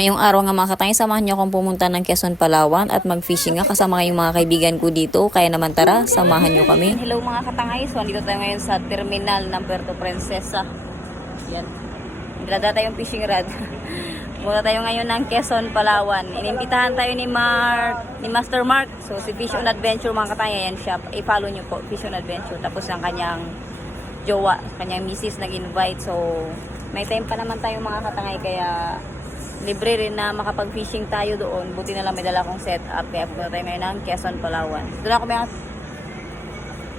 Ngayong araw nga mga katangay, samahan niyo akong pumunta ng Quezon, Palawan at mag-fishing nga kasama kayong mga kaibigan ko dito. Kaya naman tara, samahan niyo kami. Hello mga katangay, so dito tayo ngayon sa terminal ng Puerto Princesa. Yan. Dala tayong fishing rod. Muna tayo ngayon ng Quezon, Palawan. Inimbitahan tayo ni Mark, ni Master Mark. So si Fish on Adventure mga katangay, yan siya. I-follow niyo po, Fish on Adventure. Tapos ang kanyang jowa, kanyang misis nag-invite. So may time pa naman tayo mga katangay kaya libre rin na makapag-fishing tayo doon. Buti na lang may dala kong setup. Kaya pupunta tayo ngayon ng Quezon, Palawan. Doon ako may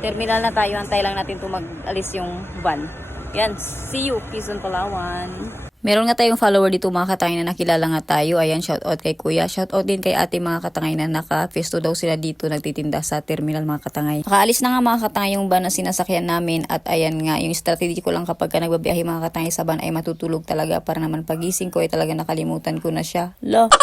terminal na tayo. Antay lang natin to mag-alis yung van. Yan. See you, Quezon, Palawan. Meron nga tayong follower dito mga katangay na nakilala nga tayo. Ayan, shout out kay kuya. Shout out din kay ate mga katangay na naka-festo daw sila dito nagtitinda sa terminal mga katangay. Nakaalis na nga mga katangay yung van na sinasakyan namin at ayan nga, yung strategy ko lang kapag ka nagbabiyahe mga katangay sa van ay matutulog talaga para naman pagising ko ay talaga nakalimutan ko na siya. Lo!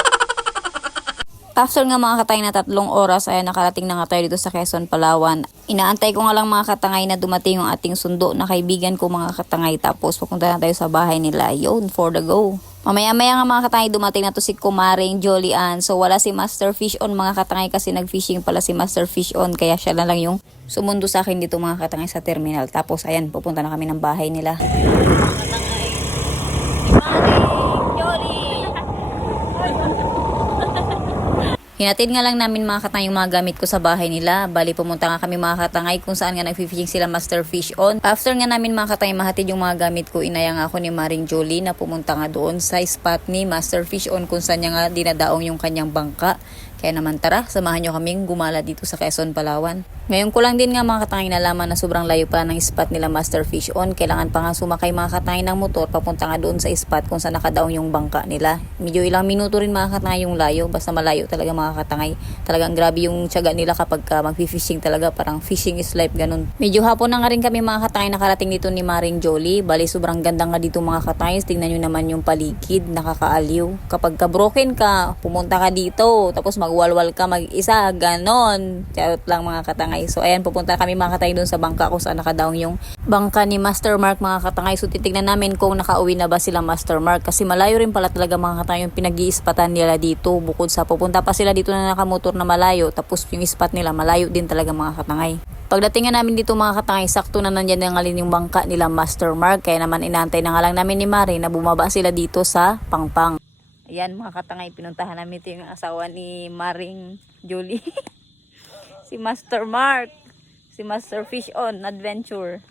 After nga mga katangay na tatlong oras ay nakarating na nga tayo dito sa Quezon, Palawan. Inaantay ko nga lang mga katangay na dumating yung ating sundo na kaibigan ko mga katangay. Tapos pupunta na tayo sa bahay nila. Yun, for the go. Mamaya-maya nga mga katangay dumating na to si Kumaring Jolian. So wala si Master Fish on mga katangay kasi nag-fishing pala si Master Fish on. Kaya siya na lang yung sumundo sa akin dito mga katangay sa terminal. Tapos ayan, pupunta na kami ng bahay nila. Hinatid nga lang namin mga katangay yung mga gamit ko sa bahay nila. Bali pumunta nga kami mga katangay kung saan nga nag-fishing sila Master Fish on. After nga namin mga katangay mahatid yung mga gamit ko, inaya nga ako ni Maring Jolie na pumunta nga doon sa spot ni Master Fish on kung saan nga dinadaong yung kanyang bangka. Kaya naman tara, samahan nyo kaming gumala dito sa Quezon, Palawan. Ngayon ko lang din nga mga katangay nalaman na sobrang layo pa ng spot nila Master Fish on. Kailangan pa nga sumakay mga katangay ng motor papunta nga doon sa spot kung saan nakadaong yung bangka nila. Medyo ilang minuto rin mga katangay yung layo. Basta malayo talaga mga katangay. Talagang grabe yung tiyaga nila kapag ka mag-fishing talaga. Parang fishing is life, ganun. Medyo hapon na nga rin kami mga katangay nakarating dito ni Maring Jolie. Bali sobrang ganda nga dito mga katangay. Tingnan nyo naman yung paligid. Nakakaaliw. Kapag ka broken ka, pumunta ka dito. Tapos magwalwal ka mag-isa. Ganon. Charot lang mga katangay. So ayan, pupunta kami mga katangay doon sa bangka kung saan nakadaong yung bangka ni Master Mark mga katangay. So titignan namin kung nakauwi na ba sila Master Mark. Kasi malayo rin pala talaga mga katangay yung pinag-iispatan nila dito. Bukod sa pupunta pa sila dito na nakamotor na malayo. Tapos yung spot nila malayo din talaga mga katangay. Pagdating nga namin dito mga katangay, sakto na nandyan na nga rin yung bangka nila Master Mark. Kaya naman inaantay na nga lang namin ni Mari na bumaba sila dito sa Pangpang. Ayan mga katangay, pinuntahan namin ito yung asawa ni Maring Julie. si Master Mark, si Master Fish on Adventure.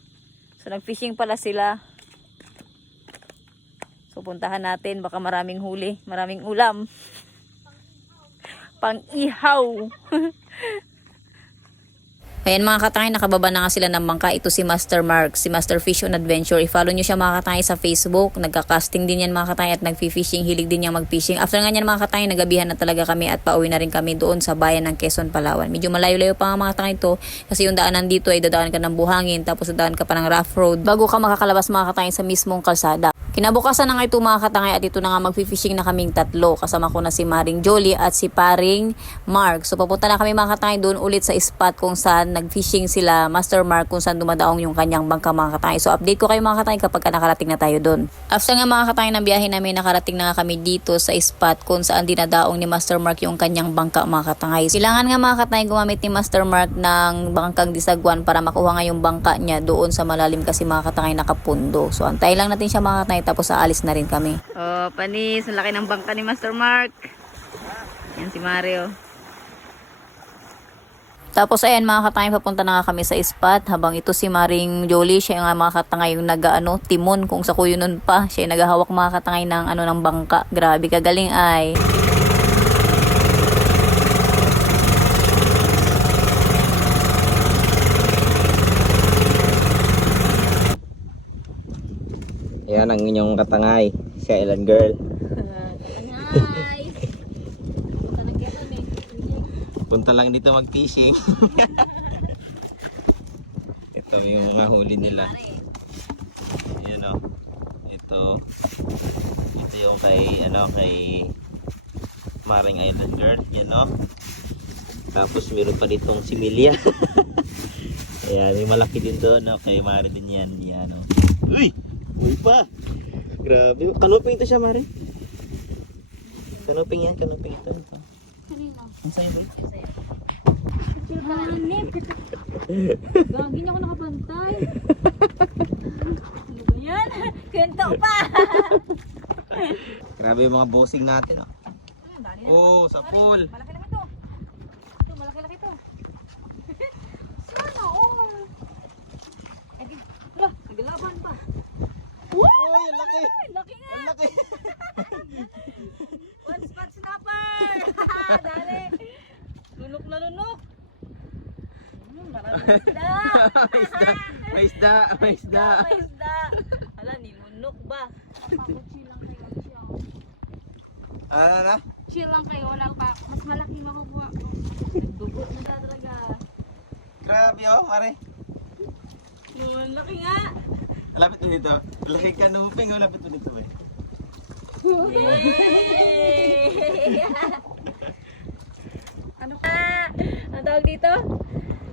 So nagfishing pala sila. So puntahan natin, baka maraming huli, maraming ulam. Pang ihaw. Ayan mga katangay, nakababa na nga sila ng bangka. Ito si Master Mark, si Master Fish on Adventure. I-follow nyo siya mga katangay sa Facebook. Nagka-casting din yan mga katangay at nag-fishing. Hilig din niya mag-fishing. After nga yan mga katangay, nagabihan na talaga kami at pauwi na rin kami doon sa bayan ng Quezon, Palawan. Medyo malayo-layo pa nga mga katangay to kasi yung daanan dito ay dadaan ka ng buhangin tapos dadaan ka pa ng rough road bago ka makakalabas mga katangay sa mismong kalsada. Kinabukasan na nga ito mga katangay at ito na nga mag-fishing na kaming tatlo. Kasama ko na si Maring Jolie at si Paring Mark. So papunta na kami mga katangay doon ulit sa spot kung saan nag-fishing sila Master Mark kung saan dumadaong yung kanyang bangka mga katangay. So update ko kayo mga katangay kapag ka nakarating na tayo doon. After nga mga katangay ng biyahe namin nakarating na nga kami dito sa spot kung saan dinadaong ni Master Mark yung kanyang bangka mga katangay. Kailangan nga mga katangay gumamit ni Master Mark ng bangkang disagwan para makuha nga yung bangka niya doon sa malalim kasi mga katangay nakapundo. So antay lang natin siya mga katangay tapos aalis na rin kami. Oh, panis, ang laki ng bangka ni Master Mark. Yan si Mario. Tapos ayan mga katangay, papunta na nga kami sa spot habang ito si Maring Jolie, siya nga mga katangay yung nag-ano, timon kung sa kuyo nun pa. Siya yung naghahawak mga katangay ng ano ng bangka. Grabe kagaling ay. Yan ang inyong katangay, si Island Girl. Hi! Punta lang dito mag-fishing. Ito yung mga huli nila. Yan o. Ito. Ito yung kay, ano, kay Maring Island Girl. Yan o. Tapos meron pa ditong similya. Ayan, may malaki din doon. No? Kay Mari din yan. Yan o. Uy! Uy pa! Grabe. Kanoping ito siya, Mari? Kanuping yan, kanuping ito. ito. Kanina. Ang sa'yo ba? Hanip. Gagi niya ako nakabantay. Ano ba yan? Kwento pa. Grabe yung mga bossing natin. Oh, na. oh sa pool. Malaki lang ito. Ito, malaki-laki ito. Sana all. Eh, di- Wala, naglaban pa. Uy, ang laki! Laki nga. Ang laki! One spot snapper. Dali. Lunok na lunok. Hmm, maraming isda. may isda! May isda! May isda! May isda. Hala, nilunok ba? Chill lang kayo. Chill. Ano na? Chill lang kayo. Wala pa. Mas malaki makukuha ko. Nagdugo na talaga. Grabe oh, mare. Yun, laki nga. Lapit mo dito. Laki kanuping oh, lapit mo dito eh. Yay! ano ka? Ang tawag dito?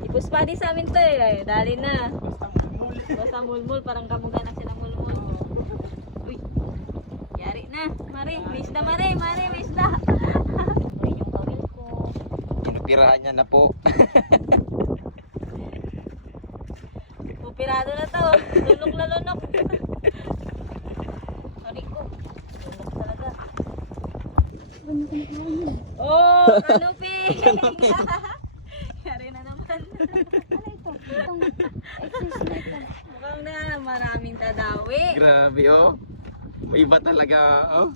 Ipuspadi sa amin to eh. Dali na. Basta muli. Basta mulmul, parang kamugana sila mulmul. Uy, yari na. Mari, may isda mari, mari, may isda. Uy, yung kawil ko. Inupirahan niya na po. Pupirado na to. Lunok na lunok. Sorry ko. Lunok talaga. Oh, kanupi! Yari na naman. Ano ito? Itong exercise na ito. Mukhang na maraming dadawi. Grabe oh. Iba talaga oh.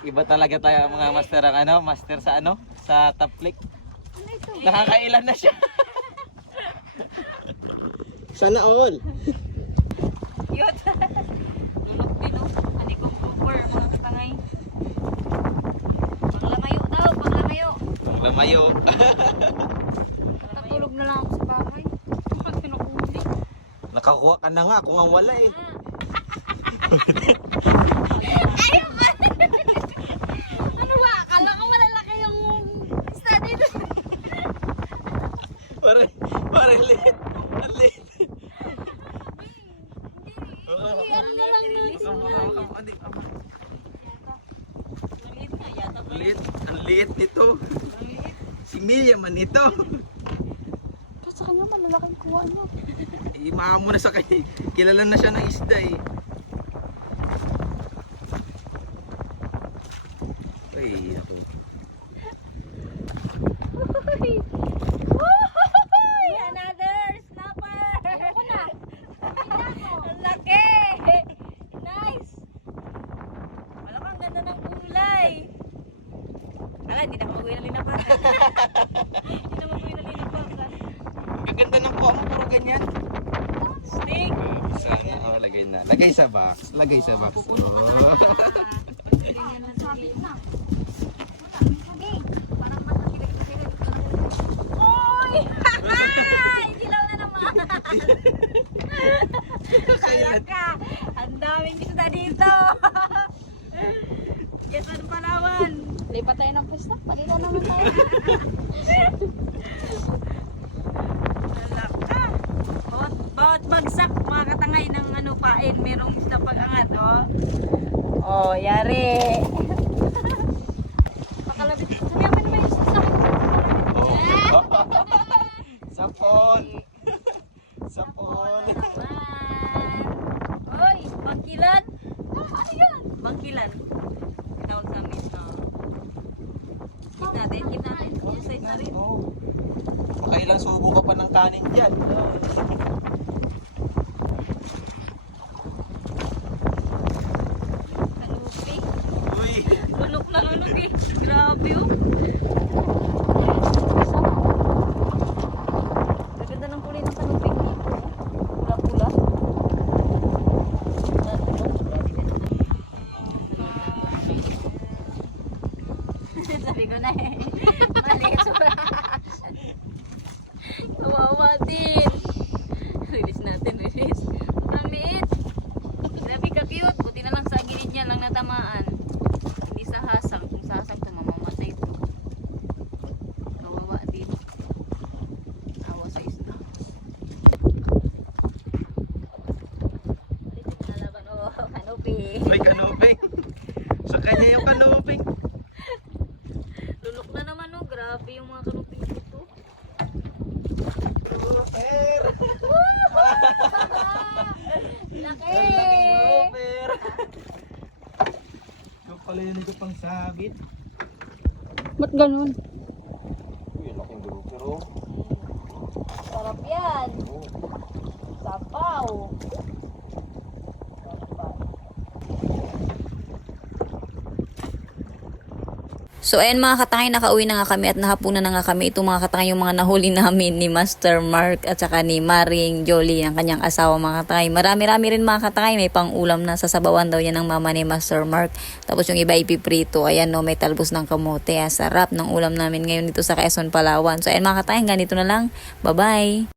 Iba talaga tayo mga master ang ano, master sa ano, sa top click. Ano ito? Nakakailan na siya. Sana all. Cute. Lunok din oh. Ani kong cooper, mga katangay. Panglamayo daw, panglamayo. Lamayo. Natulog na lang ako sa bahay. Pag pinakuli. Nakakuha ka na nga, ako nga wala eh. Ayaw ba? ano ba? Akala ko malalaki yung study doon. Pare, pare lit. Ang lit. Hindi, ano na lang na. Maliit nga yata. Ang liit, ang liit nito. Si Milya man ito. Sa kanya malalaki yung kuha niya. Imahan mo na sa kanya. Kilala na siya ng isda eh. Ay, ako. Uy! Uy! Another snapper! Ako na! Ang laki! Nice! Wala kang ganda ng kulay. Ala, hindi na ako mag-uwi ng linapakan. Hindi na mag-uwi ng linapakan. Ang ganda ng kuha mo, puro ganyan. Stick! Sana, oh, lagay na. Lagay sa box. Lagay sa box. Oh. Kaya ka! Ang daming isda dito! Quezon Palawan! Lipat tayo ng pwesto. Palito naman tayo. Bawat, bagsak pain, merong isda pag-angat, oh. Oh, yari. Pakalabit. Sabihan mo naman yung isda. Sapon. Sapon. Oy, bangkilan. Ah, ano yan? Bangkilan. Tawag sa amin. Oh. Keep natin, keep natin. Yung size na rin. Oh. Makailang subo ka pa ng kanin dyan. Kalupi. Uy. Lunok na lunok eh. Grabe oh. Gaganda ng kulay ng kalupi dito. oh. Pula-pula. Sabi ko na eh. Maliit sobra. Kawawa din. Release natin, release. Ang liit. Grabe ka cute. Buti na lang sa gilid niya lang natamaan. Hindi sa hasang. Kung sa hasang to, mamamatay to. Kawawa din. Awa sa isda. Ulit yung nalaban. Oh, kanopi. May kanuping. Sa kanya yung kanuping. Pala yun ito pang sabit. Ba't ganun? Uy, laking grouper oh. Sarap yan. Sapaw. So ayan mga katangay, nakauwi na nga kami at nahapunan na nga kami. Itong mga katangay yung mga nahuli namin ni Master Mark at saka ni Maring Jolie, ang kanyang asawa mga katangay. Marami-rami rin mga katangay, may pang ulam na sasabawan daw yan ng mama ni Master Mark. Tapos yung iba ipiprito, ayan no, may talbos ng kamote. Ah, sarap ng ulam namin ngayon dito sa Quezon, Palawan. So ayan mga katangay, ganito na lang. Bye-bye!